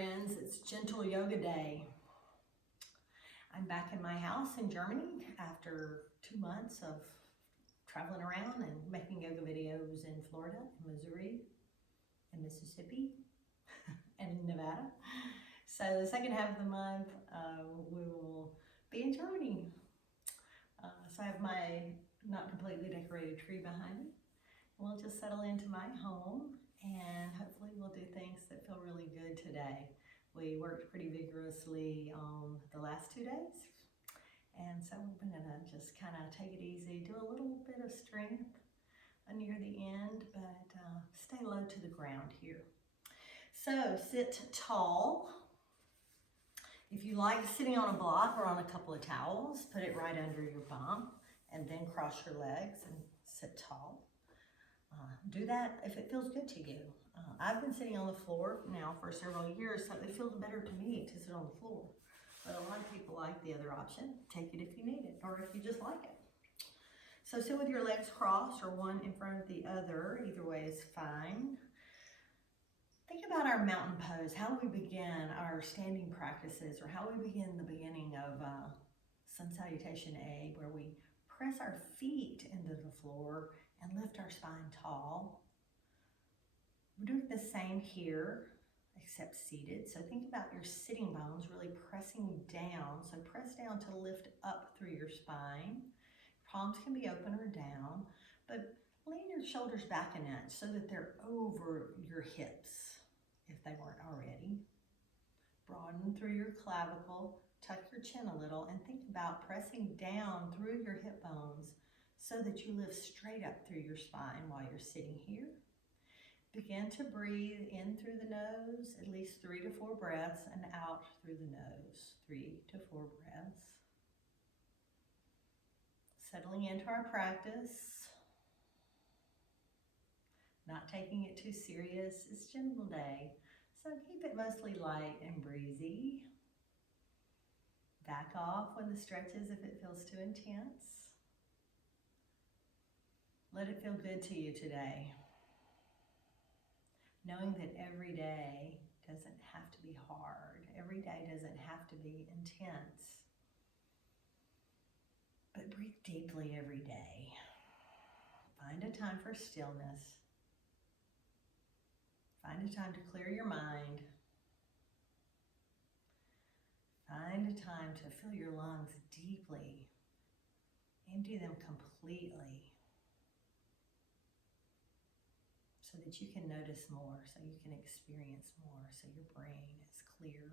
friends, it's Gentle Yoga Day. I'm back in my house in Germany after 2 months of traveling around and making yoga videos in Florida, in Missouri, in Mississippi, and in Nevada. So the second half of the month, we will be in Germany. So I have my not completely decorated tree behind me. We'll just settle into my home and hopefully we'll do things that feel really good today. We worked pretty vigorously on the last 2 days, and so we're gonna just kind of take it easy, do a little bit of strength near the end, but stay low to the ground here. So sit tall. If you like sitting on a block or on a couple of towels, put it right under your bum and then cross your legs and sit tall. Do that if it feels good to you. I've been sitting on the floor now for several years, so it feels better to me to sit on the floor. But a lot of people like the other option. Take it if you need it, or if you just like it. So sit with your legs crossed or one in front of the other. Either way is fine. Think about our mountain pose, how we begin our standing practices, or how we begin the beginning of Sun Salutation A, where we press our feet into the floor and lift our spine tall. We're doing the same here, except seated. So think about your sitting bones really pressing down. So press down to lift up through your spine. Palms can be open or down, but lean your shoulders back an inch so that they're over your hips, if they weren't already. Broaden through your clavicle, tuck your chin a little, and think about pressing down through your hip bones so that you lift straight up through your spine while you're sitting here. Begin to breathe in through the nose, at least 3 to 4 breaths, and out through the nose, 3 to 4 breaths. Settling into our practice, not taking it too serious. It's Gentle Day, so keep it mostly light and breezy. Back off when the stretches if it feels too intense. Let it feel good to you today. Knowing that every day doesn't have to be hard. Every day doesn't have to be intense. But breathe deeply every day. Find a time for stillness. Find a time to clear your mind. Find a time to fill your lungs deeply. Empty them completely so that you can notice more, so you can experience more, so your brain is clear.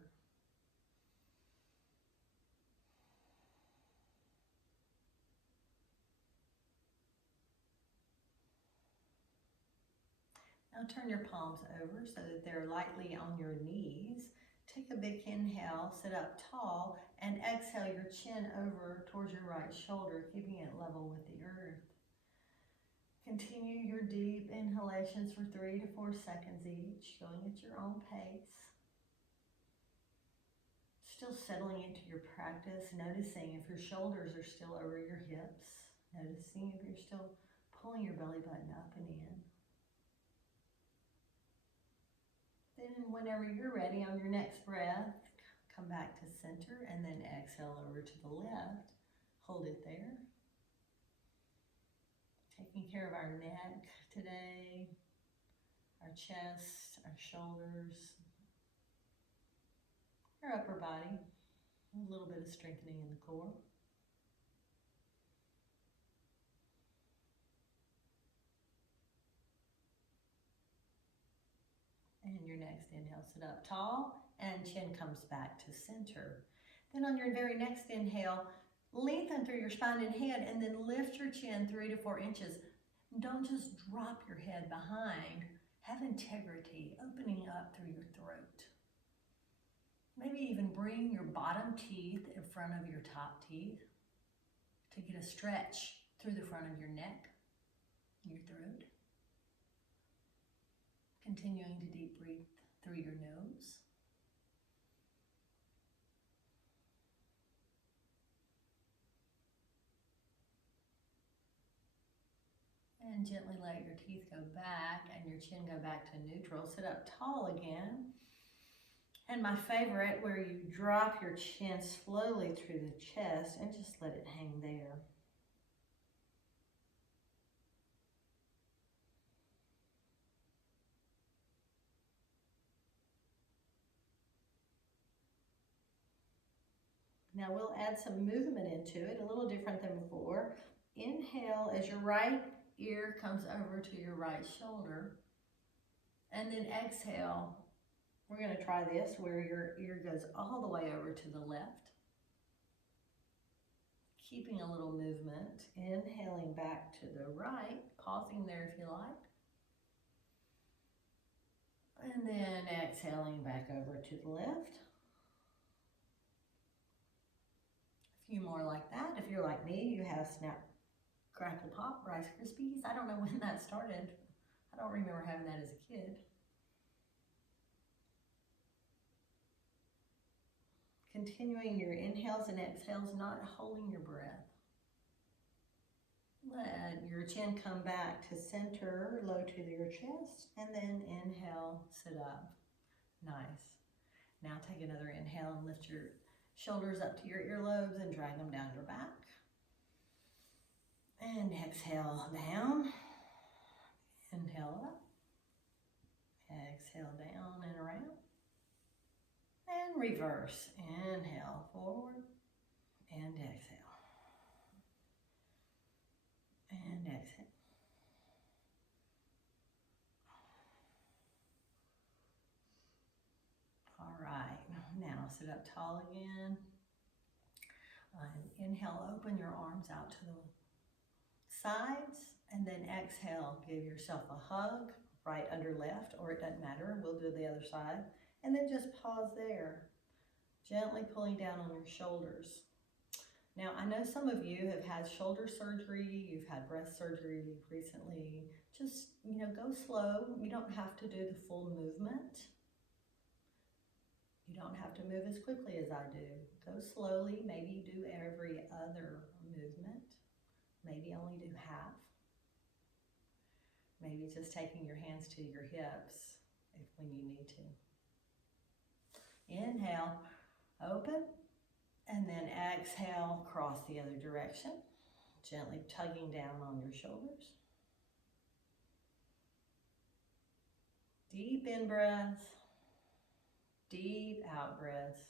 Now turn your palms over so that they're lightly on your knees. Take a big inhale, sit up tall, and exhale your chin over towards your right shoulder, keeping it level with the earth. Continue your deep inhalations for 3 to 4 seconds each, going at your own pace. Still settling into your practice, noticing if your shoulders are still over your hips, noticing if you're still pulling your belly button up and in. Then whenever you're ready, on your next breath, come back to center and then exhale over to the left. Hold it there. Taking care of our neck today, our chest, our shoulders, our upper body, a little bit of strengthening in the core. And your next inhale, sit up tall, and chin comes back to center. Then on your very next inhale, lengthen through your spine and head, and then lift your chin 3 to 4 inches. Don't just drop your head behind. Have integrity, opening up through your throat. Maybe even bring your bottom teeth in front of your top teeth to get a stretch through the front of your neck, your throat. Continuing to deep breathe through your nose. And gently let your teeth go back and your chin go back to neutral. Sit up tall again. And my favorite, where you drop your chin slowly through the chest and just let it hang there. Now we'll add some movement into it, a little different than before. Inhale as your right ear comes over to your right shoulder. And then exhale. We're going to try this where your ear goes all the way over to the left. Keeping a little movement. Inhaling back to the right. Pausing there if you like. And then exhaling back over to the left. A few more like that. If you're like me, you have Snap, Crackle, Pop, Rice Krispies. I don't know when that started. I don't remember having that as a kid. Continuing your inhales and exhales, not holding your breath. Let your chin come back to center, low to your chest, and then inhale, sit up. Nice. Now take another inhale and lift your shoulders up to your earlobes and drag them down your back. And exhale down. Inhale up. Exhale down and around. And reverse. Inhale forward and exhale. And exhale. All right, now sit up tall again. Inhale, open your arms out to the sides, and then exhale, give yourself a hug, right under left, or it doesn't matter, we'll do the other side. And then just pause there, gently pulling down on your shoulders. Now, I know some of you have had shoulder surgery, you've had breast surgery recently. Just, go slow. You don't have to do the full movement. You don't have to move as quickly as I do. Go slowly, maybe do every other movement. Maybe only do half. Maybe just taking your hands to your hips when you need to. Inhale, open, and then exhale, cross the other direction, gently tugging down on your shoulders. Deep in breaths, deep out breaths.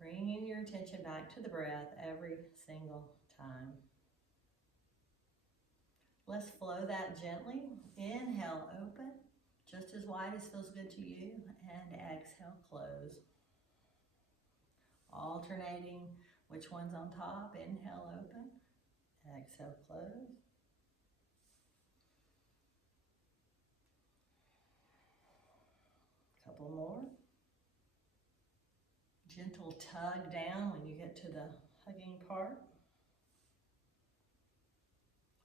Bringing your attention back to the breath every single time. Let's flow that gently. Inhale, open, just as wide as feels good to you, and exhale, close. Alternating which one's on top. Inhale, open, exhale, close. Couple more. Gentle tug down when you get to the hugging part.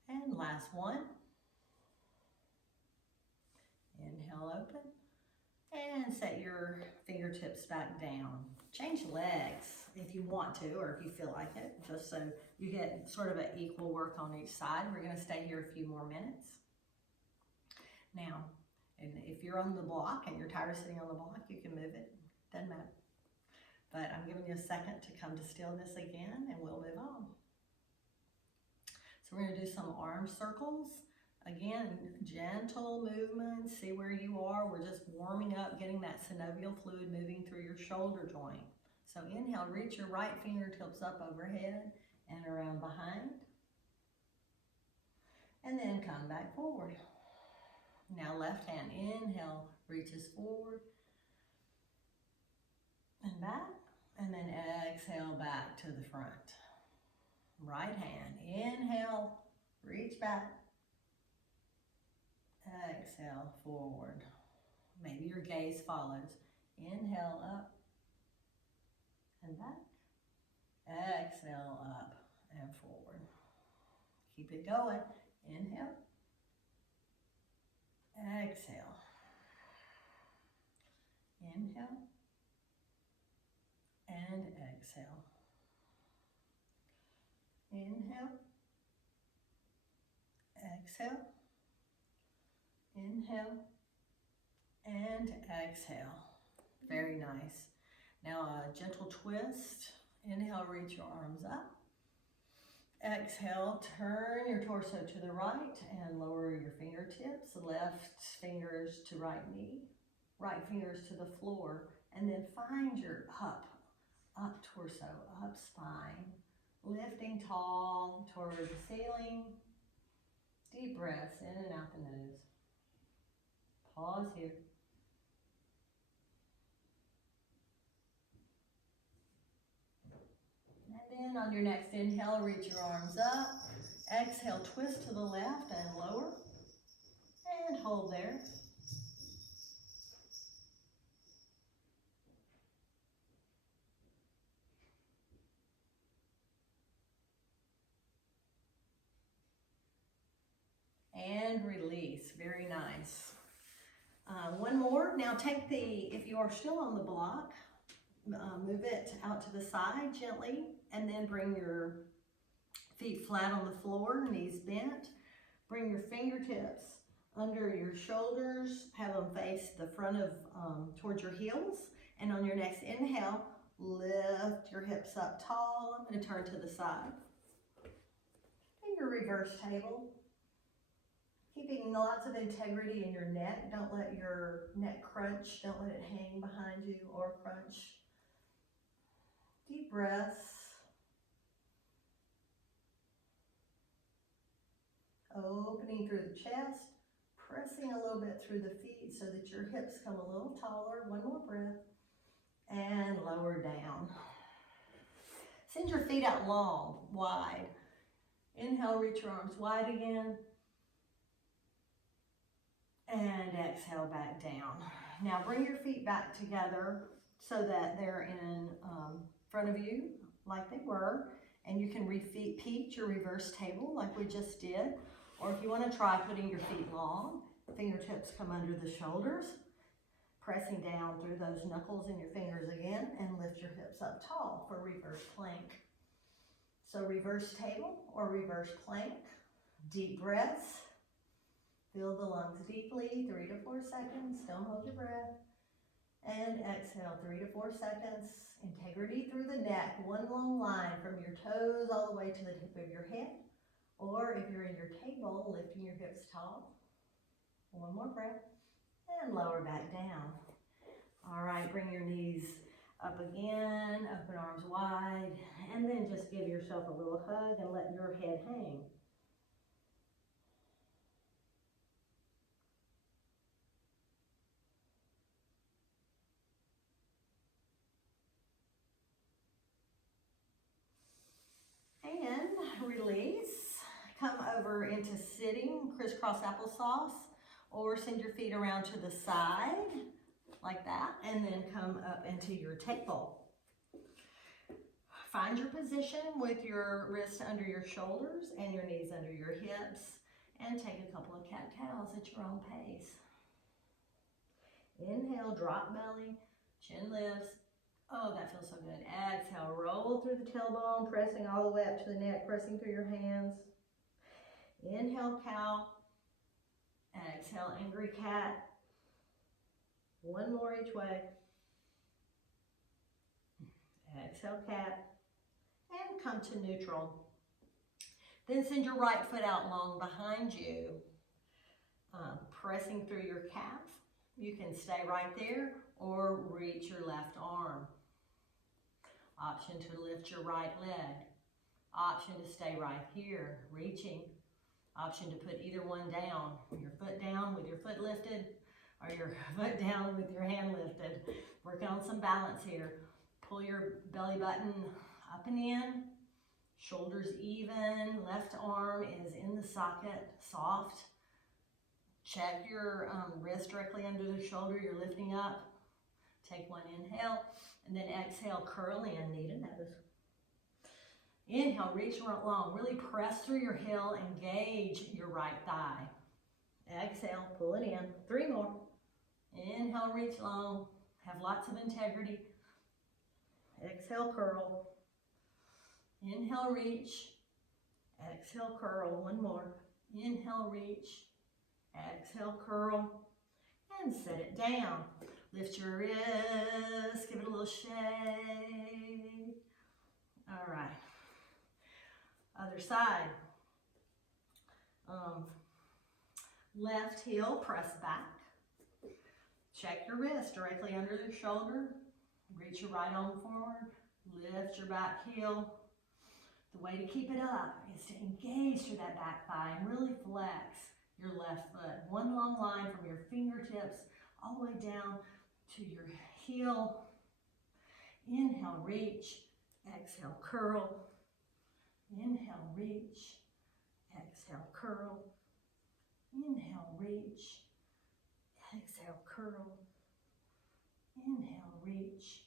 And last one. Inhale, open. And set your fingertips back down. Change legs if you want to, or if you feel like it, just so you get sort of an equal work on each side. We're going to stay here a few more minutes. Now, and if you're on the block and you're tired of sitting on the block, you can move it. Doesn't matter. But I'm giving you a second to come to stillness again, and we'll move on. So we're going to do some arm circles. Again, gentle movement. See where you are. We're just warming up, getting that synovial fluid moving through your shoulder joint. So inhale, reach your right fingertips up overhead and around behind. And then come back forward. Now left hand, inhale, reaches forward and back. And then exhale back to the front. Right hand, inhale, reach back. Exhale, forward. Maybe your gaze follows. Inhale, up and back. Exhale, up and forward. Keep it going. Inhale. Exhale. Inhale. And exhale. Inhale. Exhale. Inhale. and exhale. Very nice. Now a gentle twist. Inhale, reach your arms up. Exhale, turn your torso to the right and lower your fingertips. Left fingers to right knee, right fingers to the floor, and then find your up torso, up spine, lifting tall toward the ceiling. Deep breaths in and out the nose. Pause here. And then on your next inhale, reach your arms up. Exhale, twist to the left and lower. And hold there. And release. Very nice. One more. Now take if you are still on the block, move it out to the side gently, and then bring your feet flat on the floor, knees bent. Bring your fingertips under your shoulders, have them face the front of, towards your heels. And on your next inhale, lift your hips up tall. I'm going to turn to the side. And your reverse table. Keeping lots of integrity in your neck. Don't let your neck crunch. Don't let it hang behind you or crunch. Deep breaths. Opening through the chest. Pressing a little bit through the feet so that your hips come a little taller. One more breath. And lower down. Send your feet out long, wide. Inhale, reach your arms wide again. And exhale back down. Now bring your feet back together so that they're in front of you like they were. And you can repeat your reverse table like we just did. Or if you want to try putting your feet long, fingertips come under the shoulders. Pressing down through those knuckles and your fingers again. And lift your hips up tall for reverse plank. So reverse table or reverse plank. Deep breaths. Fill the lungs deeply, 3 to 4 seconds. Don't hold your breath. And exhale, 3 to 4 seconds. Integrity through the neck. One long line from your toes all the way to the tip of your head. Or if you're in your table, lifting your hips tall. One more breath. And lower back down. All right, bring your knees up again. Open arms wide. And then just give yourself a little hug and let your head hang. And release. Come over into sitting, crisscross applesauce, or send your feet around to the side, like that, and then come up into your table. Find your position with your wrists under your shoulders and your knees under your hips, and take a couple of cat-cows at your own pace. Inhale, drop belly, chin lifts. Oh, that feels so good. Exhale, roll through the tailbone, pressing all the way up to the neck, pressing through your hands. Inhale, cow. Exhale, angry cat. One more each way. Exhale, cat. And come to neutral. Then send your right foot out long behind you, pressing through your calf. You can stay right there or reach your left arm. Option to lift your right leg. Option to stay right here, reaching. Option to put either one down. Your foot down with your foot lifted, or your foot down with your hand lifted. Working on some balance here. Pull your belly button up and in. Shoulders even. Left arm is in the socket, soft. Check your wrist directly under the shoulder. You're lifting up. Take one inhale, and then exhale, curl in, knee to nose. Inhale, reach long. Really press through your heel, engage your right thigh. Exhale, pull it in. 3 more. Inhale, reach long. Have lots of integrity. Exhale, curl. Inhale, reach. Exhale, curl. 1 more. Inhale, reach. Exhale, curl. and set it down. Lift your wrist, give it a little shake. All right. Other side. Left heel, press back. Check your wrist directly under the shoulder. Reach your right arm forward. Lift your back heel. The way to keep it up is to engage through that back thigh and really flex your left foot. One long line from your fingertips all the way down to your heel. Inhale, reach. Exhale, curl. Inhale, reach. Exhale, curl. Inhale, reach. Exhale, curl. Inhale, reach.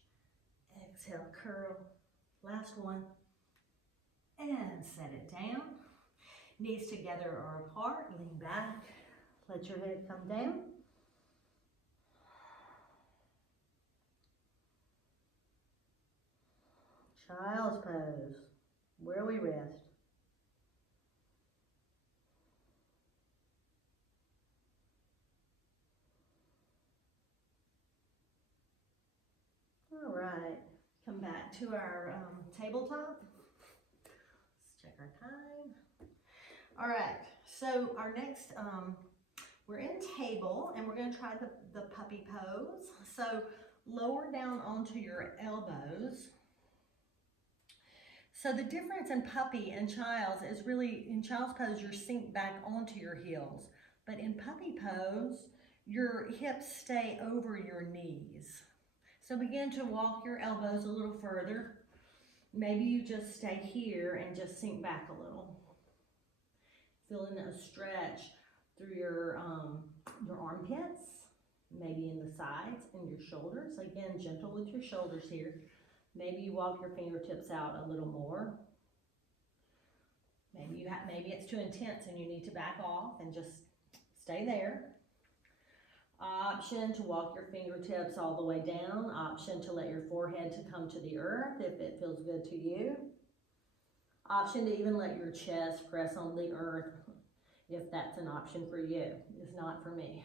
Exhale, curl. Last one. And set it down. Knees together or apart. Lean back. Let your head come down. Child's pose. Where we rest. All right. Come back to our tabletop. Let's check our time. All right. So our next, we're in table and we're going to try the puppy pose. So lower down onto your elbows. So the difference in puppy and child's is really, in child's pose, you're sink back onto your heels. But in puppy pose, your hips stay over your knees. So begin to walk your elbows a little further. Maybe you just stay here and just sink back a little. Feeling a stretch through your armpits, maybe in the sides and your shoulders. Again, gentle with your shoulders here. Maybe you walk your fingertips out a little more. Maybe it's too intense and you need to back off and just stay there. Option to walk your fingertips all the way down. Option to let your forehead to come to the earth if it feels good to you. Option to even let your chest press on the earth if that's an option for you. It's not for me.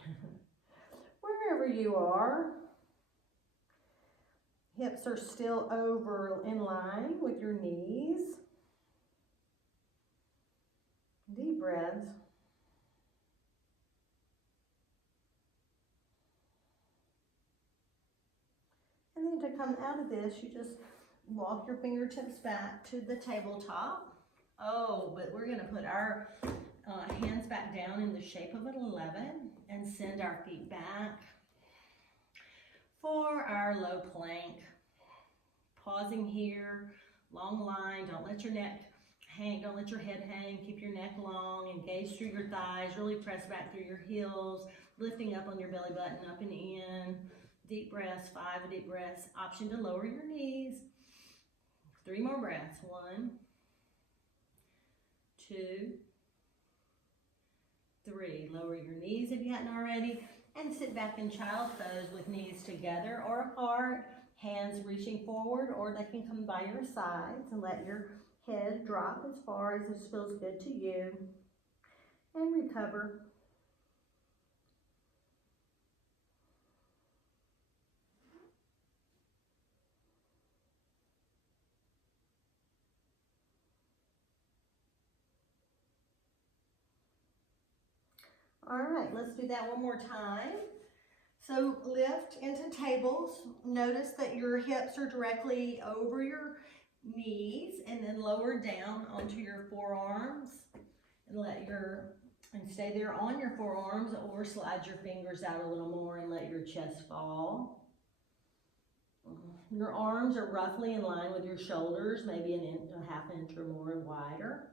Wherever you are, hips are still over in line with your knees. Deep breaths. And then to come out of this, you just walk your fingertips back to the tabletop. Oh, but we're going to put our hands back down in the shape of an 11 and send our feet back for our low plank. Pausing here, long line. Don't let your neck hang, don't let your head hang. Keep your neck long, engage through your thighs, really press back through your heels, lifting up on your belly button, up and in. Deep breaths, 5 deep breaths. Option to lower your knees. 3 more breaths. 1, 2, 3. Lower your knees if you hadn't already. And sit back in child's pose with knees together or apart. Hands reaching forward, or they can come by your sides, and let your head drop as far as this feels good to you. And recover. All right, let's do that one more time. So lift into tables. Notice that your hips are directly over your knees, and then lower down onto your forearms, and stay there on your forearms, or slide your fingers out a little more and let your chest fall. Your arms are roughly in line with your shoulders, maybe a half inch or more wider.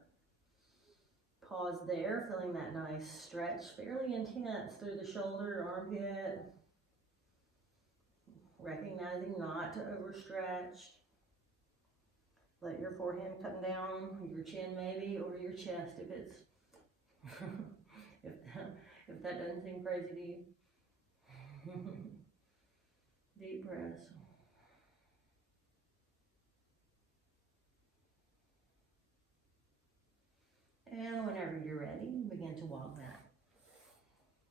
Pause there, feeling that nice stretch, fairly intense through the shoulder, armpit. Recognizing not to overstretch. Let your forehead come down, your chin maybe, or your chest if it's if that doesn't seem crazy to you. Deep breaths. And whenever you're ready, begin to walk back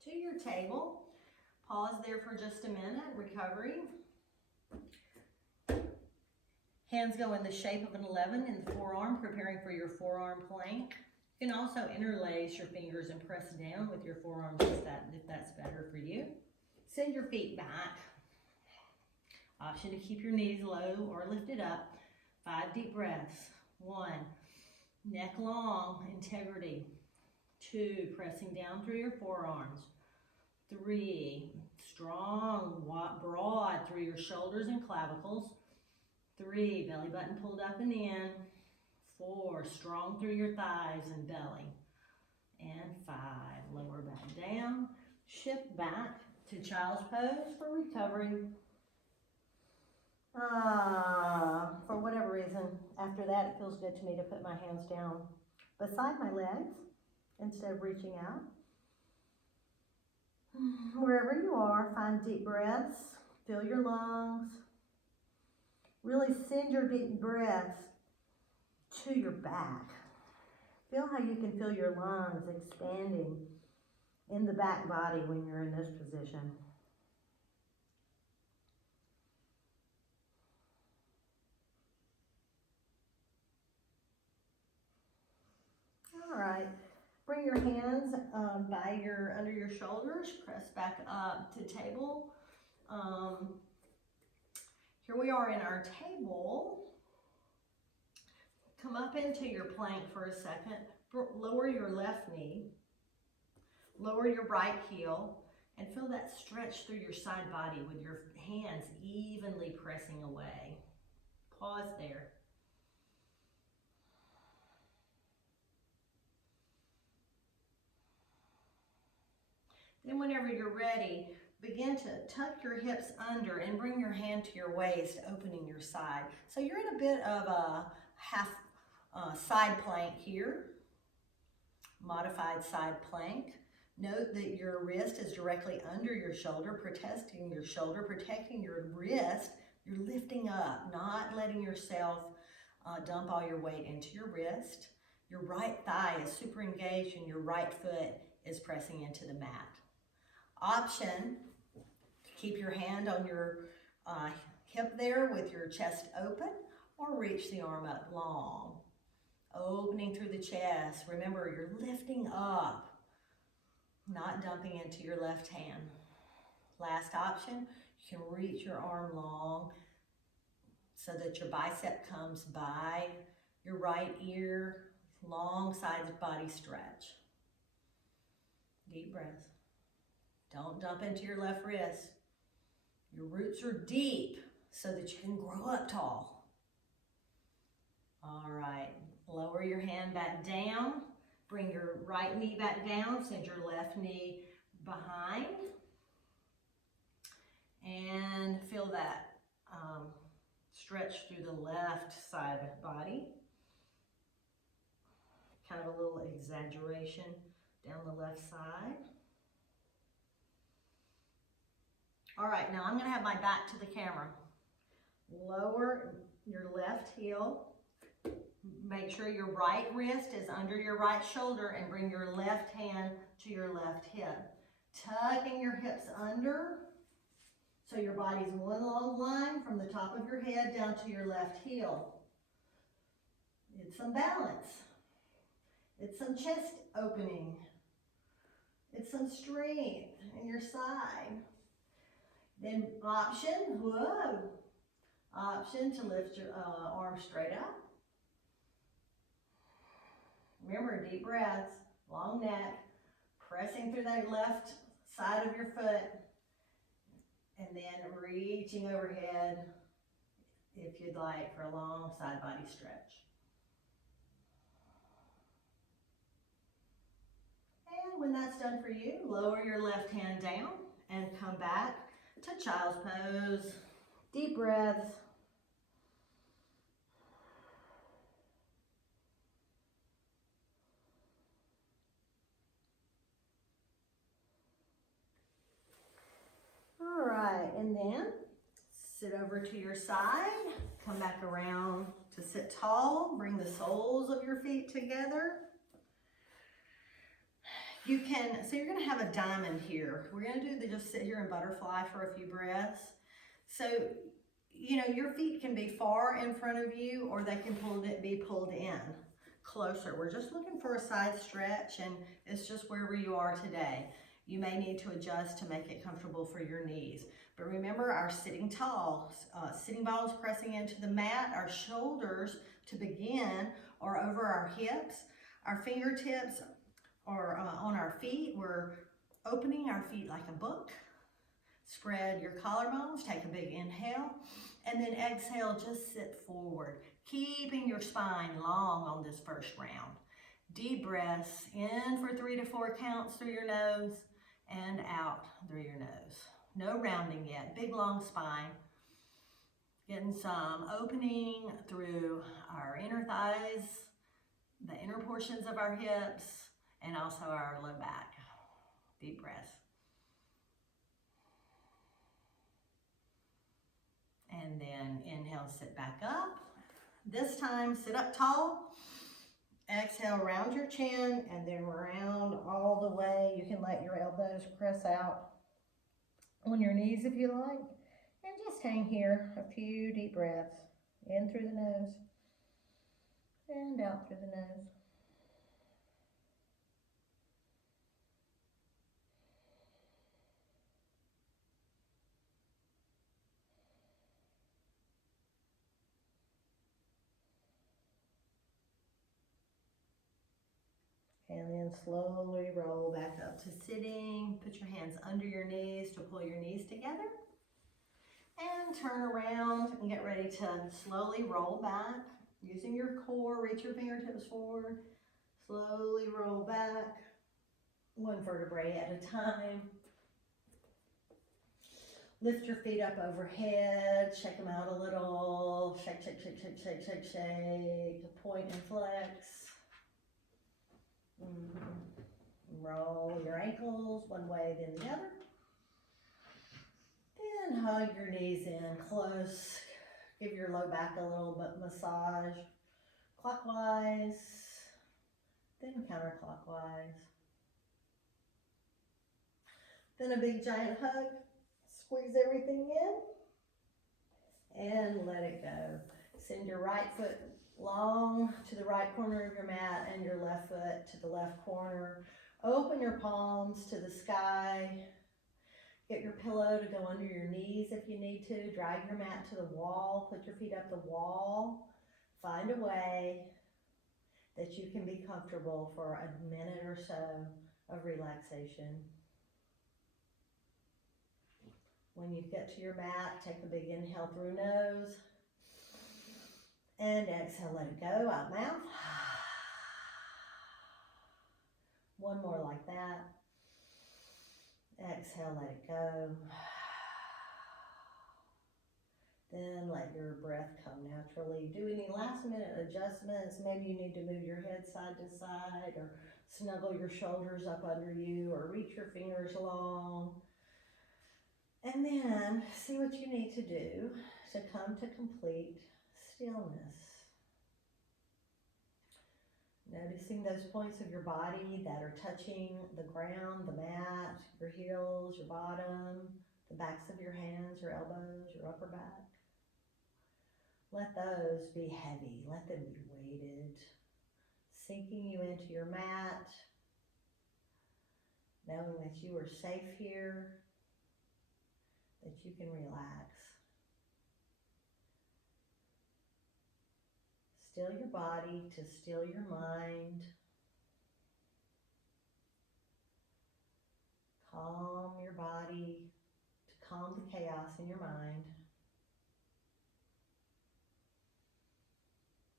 to your table. Pause there for just a minute, recovery. Hands go in the shape of an 11 in the forearm, preparing for your forearm plank. You can also interlace your fingers and press down with your forearms if that's better for you. Send your feet back. Option to keep your knees low or lifted up. 5 deep breaths. 1, neck long, integrity. 2, pressing down through your forearms. 3, strong, broad through your shoulders and clavicles. 3, belly button pulled up and in. 4, strong through your thighs and belly. And 5, lower back down. Shift back to child's pose for recovery. For whatever reason, after that, it feels good to me to put my hands down beside my legs instead of reaching out. Wherever you are, find deep breaths, fill your lungs. Really send your deep breaths to your back. Feel how you can feel your lungs expanding in the back body when you're in this position. All right, bring your hands under your shoulders, press back up to table. Here we are in our table. Come up into your plank for a second. Lower your left knee, lower your right heel, and feel that stretch through your side body with your hands evenly pressing away. Pause there. Then whenever you're ready, begin to tuck your hips under and bring your hand to your waist, opening your side. So you're in a bit of a half side plank here, modified side plank. Note that your wrist is directly under your shoulder, protecting your shoulder, protecting your wrist. You're lifting up, not letting yourself dump all your weight into your wrist. Your right thigh is super engaged and your right foot is pressing into the mat. Option, keep your hand on your hip there with your chest open, or reach the arm up long. Opening through the chest. Remember, you're lifting up, not dumping into your left hand. Last option, you can reach your arm long so that your bicep comes by your right ear, long sides body stretch. Deep breath. Don't dump into your left wrist. Your roots are deep so that you can grow up tall. All right, lower your hand back down. Bring your right knee back down. Send your left knee behind. And feel that stretch through the left side body. Kind of a little exaggeration down the left side. All right, now I'm gonna have my back to the camera. Lower your left heel. Make sure your right wrist is under your right shoulder and bring your left hand to your left hip. Tucking your hips under so your body's one long line from the top of your head down to your left heel. It's some balance. It's some chest opening. It's some strength in your side. Then option to lift your arms straight up. Remember, deep breaths, long neck, pressing through that left side of your foot, and then reaching overhead if you'd like for a long side body stretch. And when that's done for you, lower your left hand down and come back to child's pose. Deep breaths. All right, and then sit over to your side. Come back around to sit tall. Bring the soles of your feet together. You can, so you're gonna have a diamond here. We're gonna do the just sit here and butterfly for a few breaths. So, you know, your feet can be far in front of you or they can be pulled in closer. We're just looking for a side stretch, and it's just wherever you are today. You may need to adjust to make it comfortable for your knees. But remember, our sitting tall, sitting bones pressing into the mat, our shoulders to begin are over our hips, our fingertips are on our feet. We're opening our feet like a book. Spread your collarbones, take a big inhale, and then exhale, just sit forward, keeping your spine long on this first round. Deep breaths in for 3 to 4 counts through your nose and out through your nose. No rounding yet, big long spine. Getting some opening through our inner thighs, the inner portions of our hips, and also our low back. Deep breaths. And then inhale, sit back up. This time, sit up tall. Exhale, round your chin, and then round all the way. You can let your elbows press out on your knees if you like. And just hang here a few deep breaths. In through the nose and out through the nose. And then slowly roll back up to sitting. Put your hands under your knees to pull your knees together. And turn around and get ready to slowly roll back. Using your core, reach your fingertips forward. Slowly roll back, one vertebrae at a time. Lift your feet up overhead, shake them out a little. Shake, shake, shake, shake, shake, shake, shake. Point and flex. Roll your ankles one way, then the other. Then hug your knees in close. Give your low back a little bit massage. Clockwise, then counterclockwise. Then a big giant hug. Squeeze everything in and let it go. Send your right foot long to the right corner of your mat and your left foot to the left corner. Open your palms to the sky. Get your pillow to go under your knees if you need to. Drag your mat to the wall. Put your feet up the wall. Find a way that you can be comfortable for a minute or so of relaxation. When you get to your mat, take a big inhale through nose. And exhale, let it go out mouth. One more like that. Exhale, let it go. Then let your breath come naturally. Do any last minute adjustments. Maybe you need to move your head side to side or snuggle your shoulders up under you or reach your fingers along. And then see what you need to do to come to complete stillness. Noticing those points of your body that are touching the ground, the mat, your heels, your bottom, the backs of your hands, your elbows, your upper back. Let those be heavy. Let them be weighted, sinking you into your mat, knowing that you are safe here, that you can relax. Still your body to still your mind. Calm your body to calm the chaos in your mind.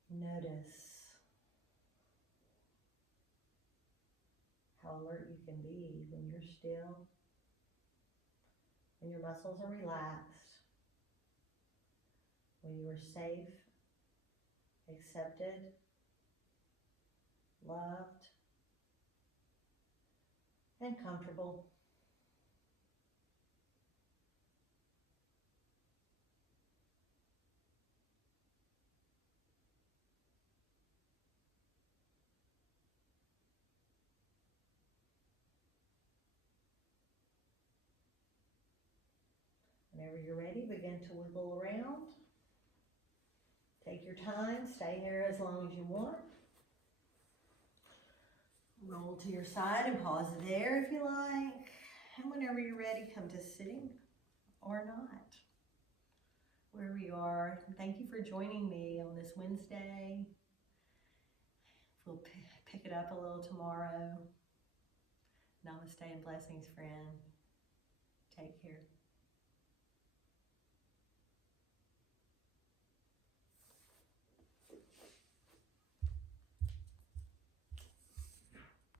Notice how alert you can be when you're still, when your muscles are relaxed, when you are safe, accepted, loved, and comfortable. Whenever you're ready, begin to wiggle around. Take your time, stay here as long as you want. Roll to your side and pause there if you like. And whenever you're ready, come to sitting or not. Wherever you are, thank you for joining me on this Wednesday. We'll pick it up a little tomorrow. Namaste and blessings, friend. Take care.